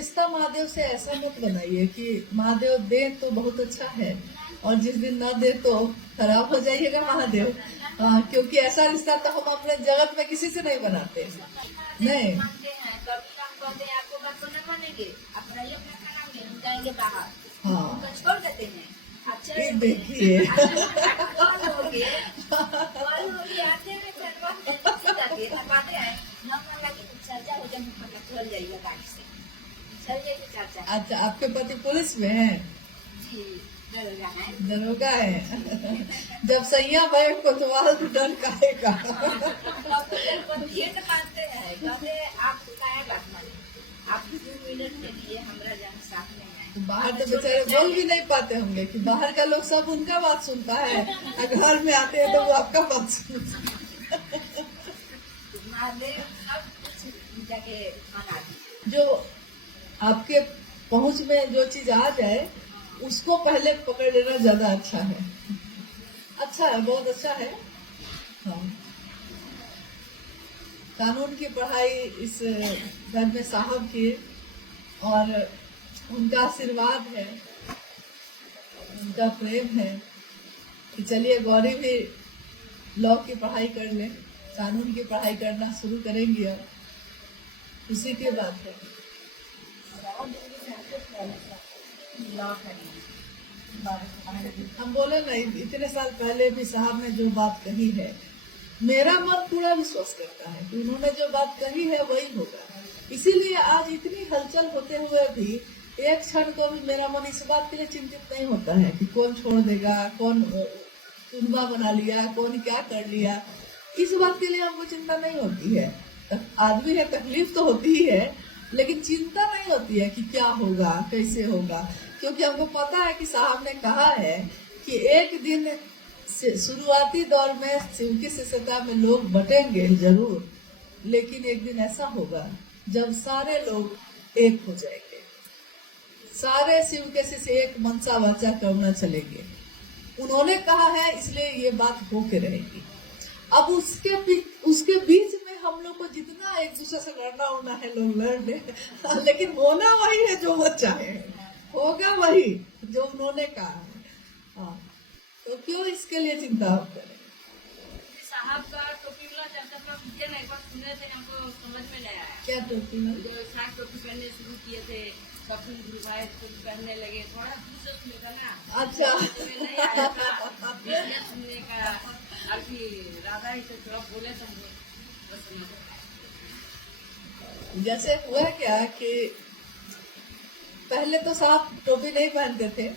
रिश्ता महादेव से ऐसा मत बनाइए कि महादेव दे तो बहुत अच्छा है और जिस दिन न दे तो खराब हो जाइएगा महादेव। क्योंकि ऐसा रिश्ता तो हम अपने जगत में किसी से नहीं बनाते। नहीं आपको बात को न मानेंगे, अपना ही अपना खाना हम जाएंगे बाहर, हाँ छोड़ देते हैं। अच्छा ये देखिए कॉल हो गए आते हैं बातें हैं चर्चा हो जाए, चल जाइएगा गाड़ी से, चल जाइए चर्चा। अच्छा, आपके पति पुलिस में है? जी दरोगा है। दरोगा है। जब सैया भाई कोतवाल तो डर काहेगा। ये तो मानते हैं कहते आप क्या बात माने, आप 2 मिनट के लिए हमारा जान साथ में आए। तो बाहर तो बेचारे बोल भी नहीं पाते होंगे कि बाहर का लोग सब उनका बात सुनता है, और घर में आते हैं तो वो आपका बात सुनता है। महादेव सब कुछ जाके मना दी। जो आपके पहुंच में जो चीज आ जाए उसको पहले पकड़ लेना ज्यादा अच्छा है। अच्छा है, बहुत अच्छा है। हाँ, कानून की पढ़ाई इस घर में साहब की, और उनका आशीर्वाद है, उनका प्रेम है कि चलिए गौरी भी लॉ की पढ़ाई कर ले, कानून की पढ़ाई करना शुरू करेंगी। अब खुशी की बात है। हम बोले नहीं, इतने साल पहले भी साहब ने जो बात कही है मेरा मन पूरा विश्वास करता है कि उन्होंने जो बात कही है वही होगा। इसीलिए आज इतनी हलचल होते हुए भी एक क्षण को भी मेरा मन इस बात के लिए चिंतित नहीं होता है कि कौन छोड़ देगा, कौन चुनवा बना लिया, कौन क्या कर लिया। इस बात के लिए हमको चिंता नहीं होती है। आदमी है, तकलीफ तो होती ही है, लेकिन चिंता नहीं होती है कि क्या होगा, कैसे होगा, क्योंकि हमको पता है कि साहब ने कहा है कि एक दिन शुरुआती दौर में शिव की शिष्यता में लोग बटेंगे जरूर, लेकिन एक दिन ऐसा होगा जब सारे लोग एक हो जाएंगे, सारे शिव के शिष्य एक मनसा वाचा करना चलेंगे। उन्होंने कहा है, इसलिए ये बात होके रहेगी। अब उसके बीच में हम लोग को जितना एक दूसरे से लड़ना होना है लोग लड़ ले, लेकिन होना वही है जो वो चाहे, होगा वही जो उन्होंने कहा है। हाँ, तो क्यों इसके लिए चिंता आप करें। साहब का टोपी वाला चर्चा मुझे ना एक बार सुने थे, हमको समझ में नहीं आया। क्या टोपी में जो साग टोपी पहनने शुरू किए थे, सब गुरु भाई पहनने लगे, थोड़ा दूर से सुने का ना। अच्छा नहीं आया था सुनने का, और फिर राधा ही से थोड़ा बोले तो बस। जैसे हुआ क्या कि पहले तो साहब टोपी नहीं पहनते थे।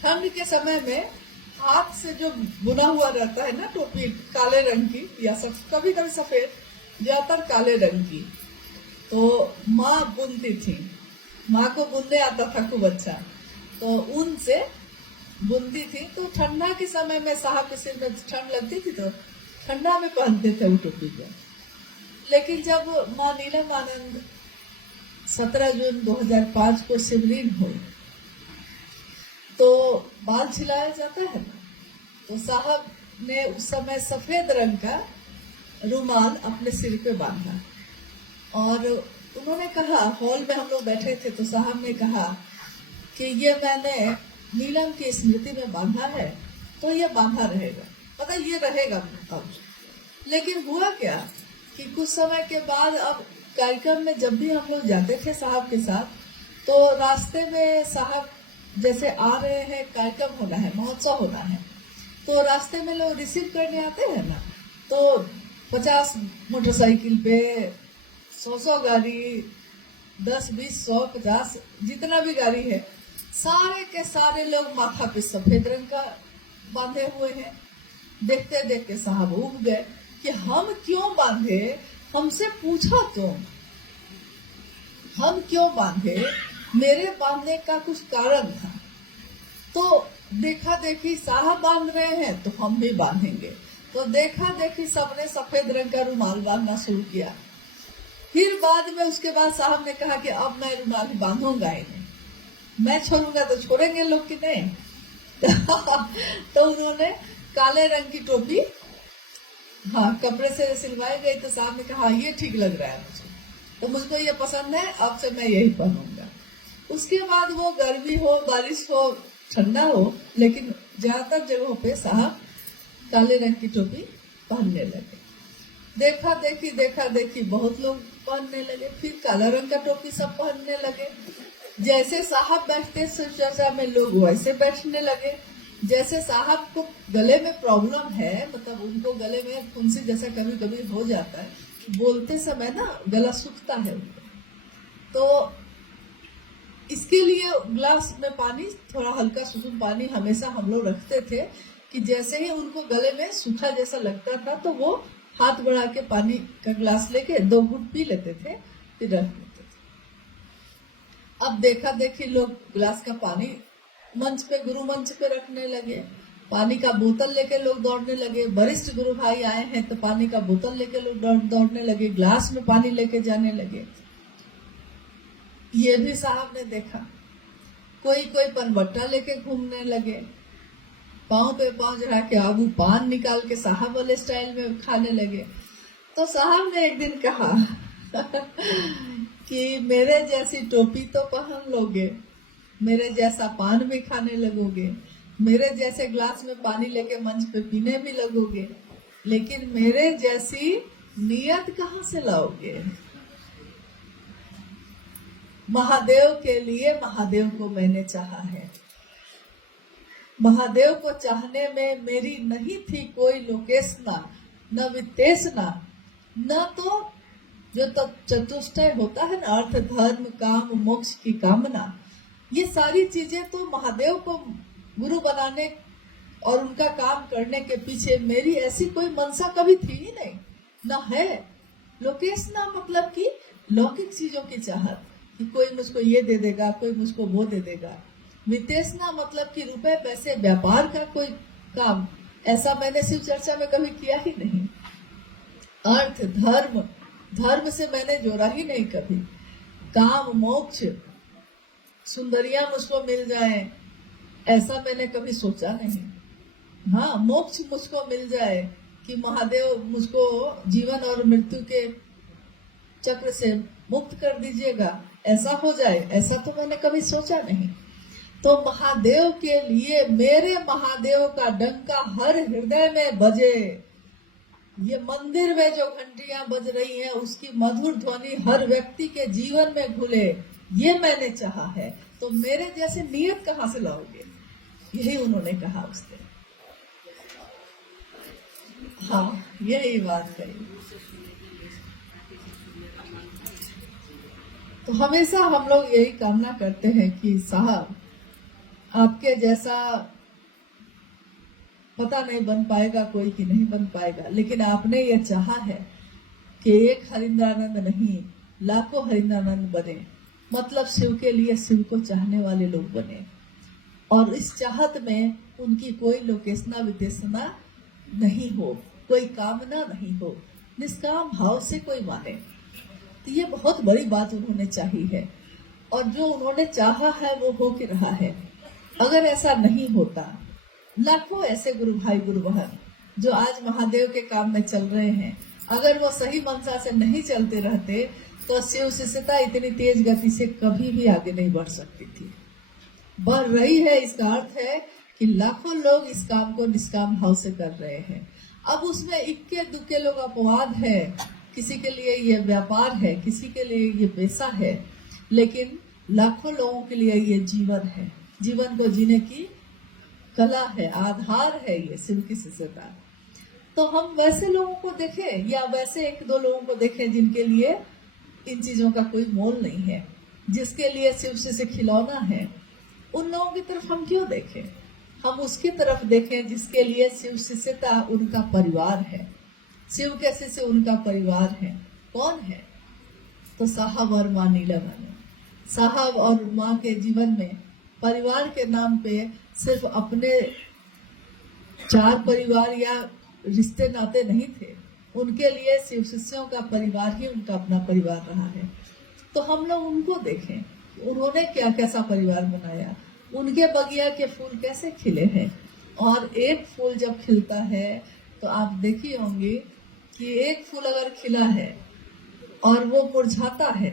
ठंड के समय में हाथ से जो बुना हुआ रहता है ना टोपी, काले रंग की या सब कभी कभी सफेद, ज्यादातर काले रंग की, तो माँ बुनती थी। माँ को बुनने आता था खूब अच्छा, तो ऊन से बुनती थी। तो ठंडा के समय में साहब के सिर में ठंड लगती थी तो ठंडा में पहनते थे वो टोपी को। लेकिन जब माँ नीलम आनंद 17 जून 2005 को शिवलीन हुई तो बाल छिलाया जाता है ना, तो साहब ने उस समय सफेद रंग का रुमाल अपने सिर पे बांधा, और उन्होंने कहा, हॉल में हम लोग बैठे थे, तो साहब ने कहा कि ये मैंने नीलम की स्मृति में बांधा है तो ये बांधा रहेगा, पता ये रहेगा अब। लेकिन हुआ क्या कि कुछ समय के बाद अब कार्यक्रम में जब भी हम लोग जाते थे साहब के साथ, तो रास्ते में साहब जैसे आ रहे हैं, कार्यक्रम होना है, महोत्सव होना है, तो रास्ते में लोग रिसीव करने आते हैं ना, तो 50 मोटरसाइकिल पे 100 गाड़ी, 10, 20, 100, 50 जितना भी गाड़ी है, सारे के सारे लोग माथा पे सफेद रंग का बांधे हुए हैं। देखते देखते साहब उब गए कि हम क्यों बांधे, हमसे पूछा तुम, हम क्यों बांधे, मेरे बांधने का कुछ कारण था। तो देखा देखी साहब बांध रहे हैं तो हम भी बांधेंगे, तो देखा देखी सबने सफेद रंग का रुमाल बांधना शुरू किया। फिर बाद में उसके बाद साहब ने कहा कि अब मैं रुमाल बांधूंगा ही नहीं, मैं छोड़ूंगा तो छोड़ेंगे लोग कि नहीं। तो उन्होंने काले रंग की टोपी, हाँ, कपड़े से सिलवाई गई, तो साहब ने कहा ये ठीक लग रहा है मुझे, तो मुझको ये पसंद है, अब से मैं यही पहनूंगा। उसके बाद वो गर्मी हो, बारिश हो, ठंडा हो, लेकिन ज्यादातर जगहों पे साहब काले रंग की टोपी पहनने लगे। देखा देखी बहुत लोग पहनने लगे, फिर काला रंग का टोपी सब पहनने लगे। जैसे साहब बैठते शिव चर्चा में लोग वैसे बैठने लगे। जैसे साहब को गले में प्रॉब्लम है, मतलब उनको गले में फुंसी जैसा कभी कभी हो जाता है, बोलते समय ना गला सूखता है उनको, तो इसके लिए ग्लास में पानी, थोड़ा हल्का सुसुम पानी हमेशा हम लोग रखते थे कि जैसे ही उनको गले में सूखा जैसा लगता था तो वो हाथ बढ़ा के पानी का ग्लास लेके 2 घूंट पी लेते थे, फिर रख लेते थे। अब देखा देखी लोग गिलास का पानी मंच पे, गुरु मंच पे रखने लगे। पानी का बोतल लेके लोग दौड़ने लगे। वरिष्ठ गुरु भाई आए हैं तो पानी का बोतल लेके लोग दौड़ने लगे, ग्लास में पानी लेके जाने लगे। ये भी साहब ने देखा। कोई पनबट्टा लेके घूमने लगे, पाँव पे पाँव चढ़ा के आबू पान निकाल के साहब वाले स्टाइल में खाने लगे। तो साहब ने एक दिन कहा कि मेरे जैसी टोपी तो पहन लोगे, मेरे जैसा पान भी खाने लगोगे, मेरे जैसे ग्लास में पानी लेके मंच पे पीने भी लगोगे, लेकिन मेरे जैसी नियत कहाँ से लाओगे? महादेव के लिए महादेव को मैंने चाहा है। महादेव को चाहने में मेरी नहीं थी कोई लोकेशना, न वित्तेषणा, न तो जो चतुष्टय होता है ना, अर्थ धर्म काम मोक्ष की कामना, ये सारी चीजें तो महादेव को गुरु बनाने और उनका काम करने के पीछे मेरी ऐसी कोई मनसा कभी थी ही नहीं, न है। लोकेशना मतलब कि लौकिक चीजों की चाहत, कि कोई मुझको ये दे देगा, कोई मुझको वो दे देगा। वित्तेषणा मतलब कि रुपए पैसे व्यापार का कोई काम, ऐसा मैंने शिव चर्चा में कभी किया ही नहीं। अर्थ धर्म से मैंने जोड़ा ही नहीं कभी। काम मोक्ष, सुंदरियां मुझको मिल जाए, ऐसा मैंने कभी सोचा नहीं। हाँ, मोक्ष मुझको मिल जाए कि महादेव मुझको जीवन और मृत्यु के चक्र से मुक्त कर दीजिएगा, ऐसा हो जाए, ऐसा तो मैंने कभी सोचा नहीं। तो महादेव के लिए मेरे महादेव का डंका हर हृदय में बजे। ये मंदिर में जो घंटियां बज रही हैं उसकी मधुर ध्वनि हर व्यक्ति के जीवन में घुले, ये मैंने चाहा है। तो मेरे जैसे नियत कहाँ से लाओगे? यही उन्होंने कहा उस दिन। हाँ, यही बात कही। तो हमेशा हम लोग यही कामना करते हैं कि साहब आपके जैसा पता नहीं बन पाएगा कोई कि नहीं बन पाएगा, लेकिन आपने ये चाहा है कि एक हरिंद्रानंद नहीं लाखों हरिंद्रानंद बने, मतलब शिव के लिए शिव को चाहने वाले लोग बने। और इस चाहत में उनकी कोई लोकेशना विदेशना नहीं हो, कोई कामना नहीं हो, निष्काम भाव से कोई माने। तो ये बहुत बड़ी बात उन्होंने चाही है, और जो उन्होंने चाहा है वो हो के रहा है। अगर ऐसा नहीं होता, लाखों ऐसे गुरु भाई गुरु बहन जो आज महादेव के काम में चल रहे हैं, अगर वो सही मनसा से नहीं चलते रहते तो शिव शिष्यता इतनी तेज गति से कभी भी आगे नहीं बढ़ सकती थी। बढ़ रही है, इसका अर्थ है कि लाखों लोग इस काम को निष्काम भाव से कर रहे हैं। अब उसमें इक्के दुक्के लोग अपवाद है, किसी के लिए ये व्यापार है, किसी के लिए ये पेशा है, लेकिन लाखों लोगों के लिए ये जीवन है। जीवन को जीने की कला है, आधार है ये शिव की शिष्यता। तो हम वैसे लोगों को देखें या वैसे 1-2 लोगों को देखें जिनके लिए इन चीजों का कोई मोल नहीं है, जिसके लिए शिव से खिलौना है, उन लोगों की तरफ हम क्यों देखें? हम उसकी तरफ देखें जिसके लिए शिव शिष्यता उनका परिवार है, शिव के शिष्य उनका परिवार है। कौन है? तो साहब और माँ नीलमणि। साहब और माँ के जीवन में परिवार के नाम पे सिर्फ अपने 4 परिवार या रिश्ते नाते नहीं थे, उनके लिए शिव शिष्यों का परिवार ही उनका अपना परिवार रहा है। तो हम लोग उनको देखें, उन्होंने क्या कैसा परिवार बनाया, उनके बगिया के फूल कैसे खिले हैं। और एक फूल जब खिलता है तो आप देखी होंगी कि एक फूल अगर खिला है और वो मुरझाता है,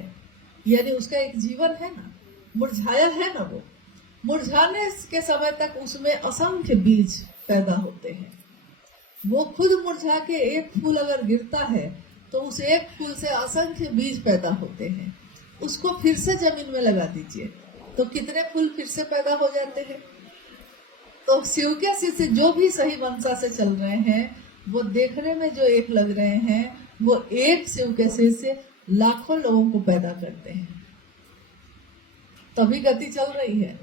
यानी उसका एक जीवन है ना, मुरझाया है ना, वो मुरझाने के समय तक उसमें असंख्य बीज पैदा होते हैं। वो खुद मुरझा के एक फूल अगर गिरता है तो उस एक फूल से असंख्य बीज पैदा होते हैं। उसको फिर से जमीन में लगा दीजिए तो कितने फूल फिर से पैदा हो जाते हैं। तो शिव के शिष्य जो भी सही मंशा से चल रहे हैं, वो देखने में जो एक लग रहे हैं, वो एक शिव के शिष्य लाखों लोगों को पैदा करते हैं। तभी गति चल रही है,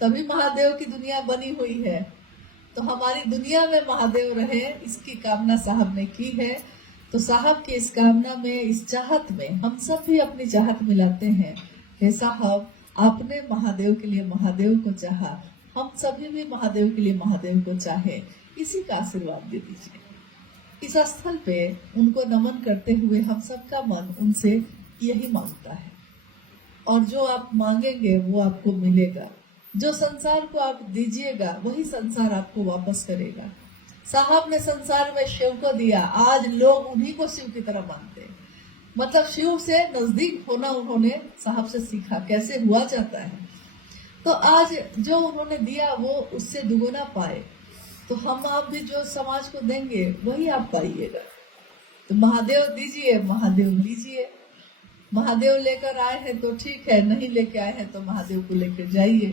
तभी महादेव की दुनिया बनी हुई है। तो हमारी दुनिया में महादेव रहे, इसकी कामना साहब ने की है। तो साहब की इस कामना में, इस चाहत में हम सब भी अपनी चाहत मिलाते हैं। हे साहब, आपने महादेव के लिए महादेव को चाहा, हम सभी भी महादेव के लिए महादेव को चाहे, इसी का आशीर्वाद दे दीजिए। इस स्थल पे उनको नमन करते हुए हम सबका मन उनसे यही मांगता है, और जो आप मांगेंगे वो आपको मिलेगा। जो संसार को आप दीजिएगा वही संसार आपको वापस करेगा। साहब ने संसार में शिव को दिया, आज लोग उन्हीं को शिव की तरह मानते हैं। मतलब शिव से नजदीक होना उन्होंने साहब से सीखा, कैसे हुआ जाता है। तो आज जो उन्होंने दिया वो उससे दुगुना पाए। तो हम आप भी जो समाज को देंगे वही आप पाइएगा। तो महादेव दीजिए, महादेव लीजिए। महादेव लेकर आए हैं तो ठीक है, नहीं लेके आए हैं तो महादेव को लेकर जाइए।